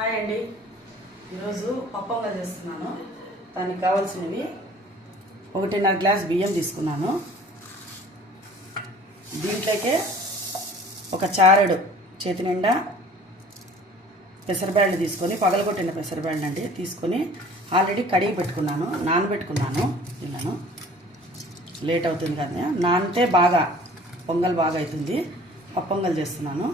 Hi అండి. ఈరోజు పప్పొంగల్ చేస్తున్నాను. దానికి కావాల్సినవి 1.5 గ్లాస్ బియ్యం తీసుకున్నాను. దీంట్లోకే ఒక చారెడు చేతి నిండా పెసరబ్యాళ్ళు తీసుకొని, పగలగొట్టిన పెసరబ్యాళ్ళు అండి తీసుకొని ఆల్రెడీ కడిగి పెట్టుకున్నాను, నానబెట్టుకున్నాను. ఇలాను లేట్ అవుతుంది కదా, నానితే బాగా పొంగల్ బాగా అవుతుంది. పప్పొంగల్ చేస్తున్నాను.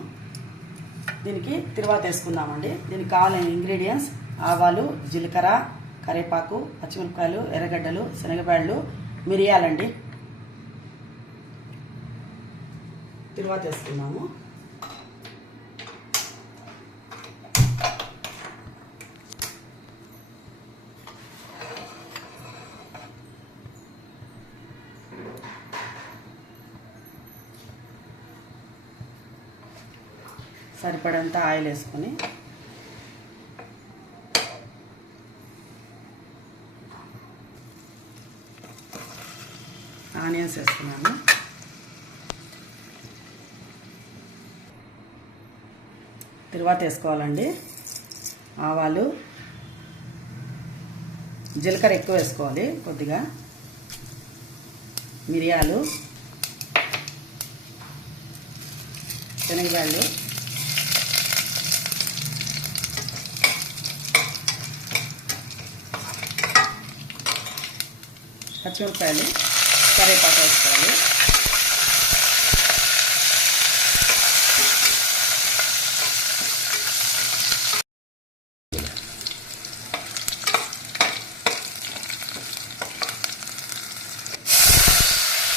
దీనికి తిరువాత వేసుకుందామండి. దీనికి కావాలని ఇంగ్రీడియంట్స్: ఆవాలు, జీలకర్ర, కరివేపాకు, పచ్చిమిరపకాయలు, ఎర్రగడ్డలు, శనగబ్యాళ్ళు, మిరియాలండి. తిరువాత వేసుకున్నాము. సరిపడంత ఆయిల్ వేసుకొని ఆనియన్స్ వేసుకున్నాను. తిరువాత వేసుకోవాలండి. ఆవాలు, జీలకర్ర ఎక్కువ వేసుకోవాలి, కొద్దిగా మిరియాలు, శనగబ్యాళ్ళు, పచ్చిమిరపకాయలు, కరివేపాకు వేసుకోవాలి.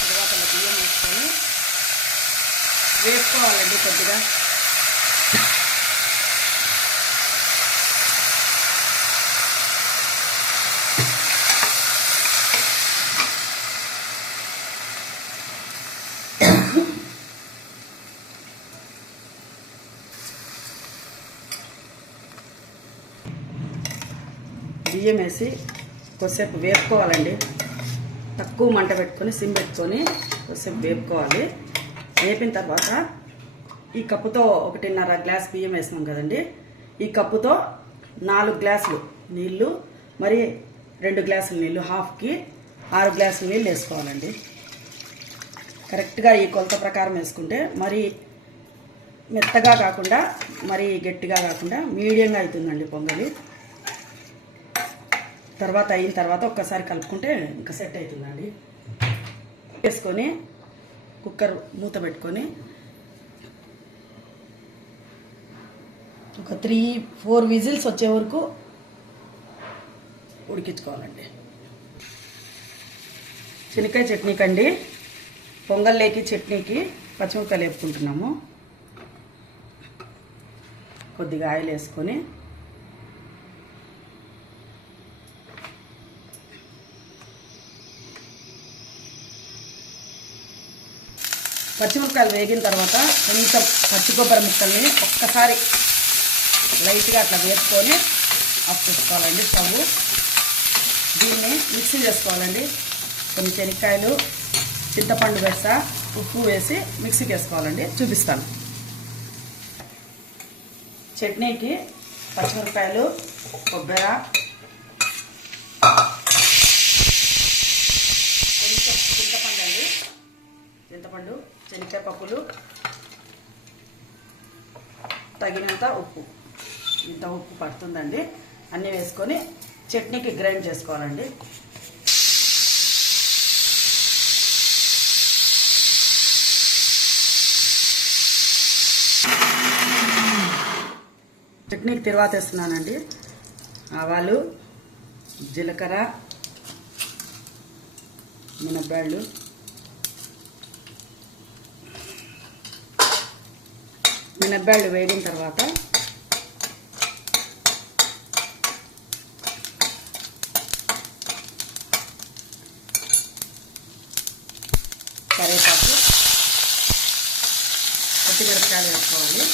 తర్వాత బియ్యం వేసుకొని వేసుకోవాలండి కొద్దిగా. బియ్యం వేసి కొద్దిసేపు వేపుకోవాలండి. తక్కువ మంట పెట్టుకొని సిమ్ పెట్టుకొని కొద్దిసేపు వేపుకోవాలి. వేపిన తర్వాత ఈ కప్పుతో 1.5 గ్లాస్ బియ్యం వేసినాం కదండి, ఈ కప్పుతో 4 గ్లాసులు నీళ్ళు, మరి 2 గ్లాసులు నీళ్ళు, హాఫ్కి 6 గ్లాసులు నీళ్ళు వేసుకోవాలండి. కరెక్ట్గా ఈ కొలత ప్రకారం వేసుకుంటే మరి మెత్తగా కాకుండా మరి గట్టిగా కాకుండా మీడియంగా అవుతుందండి పొంగలి. తర్వాత అయిన తర్వాత ఒక్కసారి కలుపుకుంటే ఇంకా సెట్ అవుతుందండి. వేసుకొని కుక్కర్ మూత పెట్టుకొని ఒక 3-4 విజిల్స్ వచ్చే వరకు ఉడికించుకోవాలండి. శనక్కాయ చట్నీకి అండి, పొంగల్లోకి చట్నీకి పచ్చిమిరపకాయలు వేపుకుంటున్నాము. కొద్దిగా ఆయిల్ వేసుకొని పచ్చిమిరపకాయలు వేగిన తర్వాత కొంచెం పచ్చి కొబ్బరి ముక్కల్ని ఒక్కసారి లైట్గా అట్లా వేసుకొని ఆఫ్ చేసుకోవాలండి స్టవ్. దీన్ని మిక్సీ చేసుకోవాలండి. కొన్ని శనక్కాయలు, చింతపండు బెస్స, ఉప్పు వేసి మిక్సీకి వేసుకోవాలండి. చూపిస్తాను. చట్నీకి పచ్చిమిరపకాయలు, కొబ్బరి, కొంచెం చింతపండు అండి, చింతపండు, శనక్కాయ పప్పులు, తగినంత ఉప్పు, ఇంత ఉప్పు పడుతుందండి. అన్నీ వేసుకొని చట్నీకి గ్రైండ్ చేసుకోవాలండి. చట్నీకి తిరువాత వేస్తున్నానండి. ఆవాలు, జీలకర్ర, మినప్పాళ్ళు, మినప్పాళ్ళు వేగిన తర్వాత కరివేపాకు, పచ్చిమిరపకాయలు వేసుకోవాలి.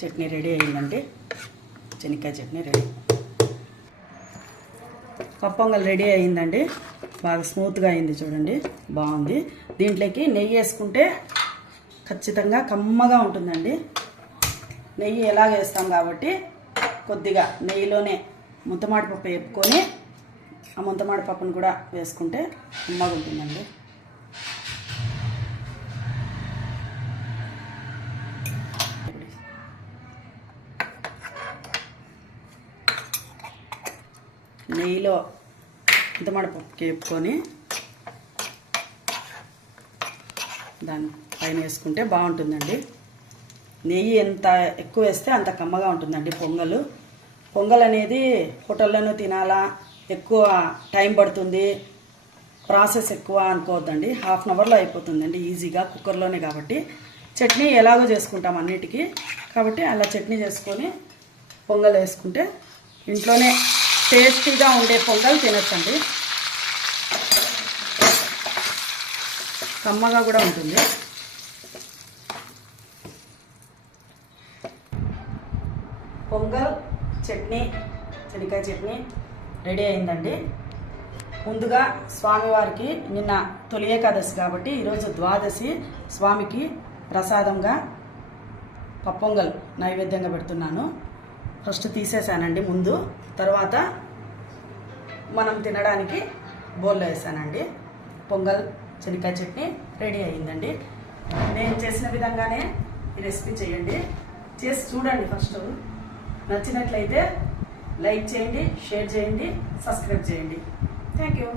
చట్నీ రెడీ అయిందండి. శనక్కాయ చట్నీ రెడీ. పప్పు పొంగల్ రెడీ అయిందండి. బాగా స్మూత్గా అయింది చూడండి, బాగుంది. దీంట్లోకి నెయ్యి వేసుకుంటే ఖచ్చితంగా కమ్మగా ఉంటుందండి. నెయ్యి ఎలాగ వేస్తాం కాబట్టి కొద్దిగా నెయ్యిలోనే ముంతమాడి పప్పు వేపుకొని ఆ ముంతమాడి పప్పును కూడా వేసుకుంటే కమ్మగా ఉంటుందండి. నెయ్యిలో ముంతమాడి పప్పు వేపుకొని దాని పైన వేసుకుంటే బాగుంటుందండి. నెయ్యి ఎంత ఎక్కువ వేస్తే అంత కమ్మగా ఉంటుందండి పొంగల్ అనేది హోటల్లోనూ తినాలా, ఎక్కువ టైం పడుతుంది, ప్రాసెస్ ఎక్కువ అనుకోవద్దండి. 1/2 అవర్లో అయిపోతుందండి ఈజీగా, కుక్కర్లోనే కాబట్టి. చట్నీ ఎలాగో చేసుకుంటాం అన్నిటికీ కాబట్టి అలా చట్నీ చేసుకొని పొంగల్ వేసుకుంటే ఇంట్లోనే టేస్టీగా ఉండే పొంగల్ తినచ్చండి. కమ్మగా కూడా ఉంటుంది. పొంగల్ చట్నీ, శనక్కాయ చట్నీ రెడీ అయిందండి. ముందుగా స్వామివారికి నిన్న తొలి ఏకాదశి కాబట్టి ఈరోజు ద్వాదశి, స్వామికి ప్రసాదంగా పప్పు పొంగల్ నైవేద్యంగా పెడుతున్నాను. ఫస్ట్ తీసేసానండి ముందు, తర్వాత మనం తినడానికి బౌల్లో వేసానండి. పొంగల్ శనక్కాయ చట్నీ రెడీ అయిందండి. నేను చేసిన విధంగానే ఈ రెసిపీ చేయండి, చేసి చూడండి. ఫస్ట్ నచ్చినట్లయితే లైక్ చేయండి, షేర్ చేయండి, సబ్స్క్రైబ్ చేయండి. Thank you.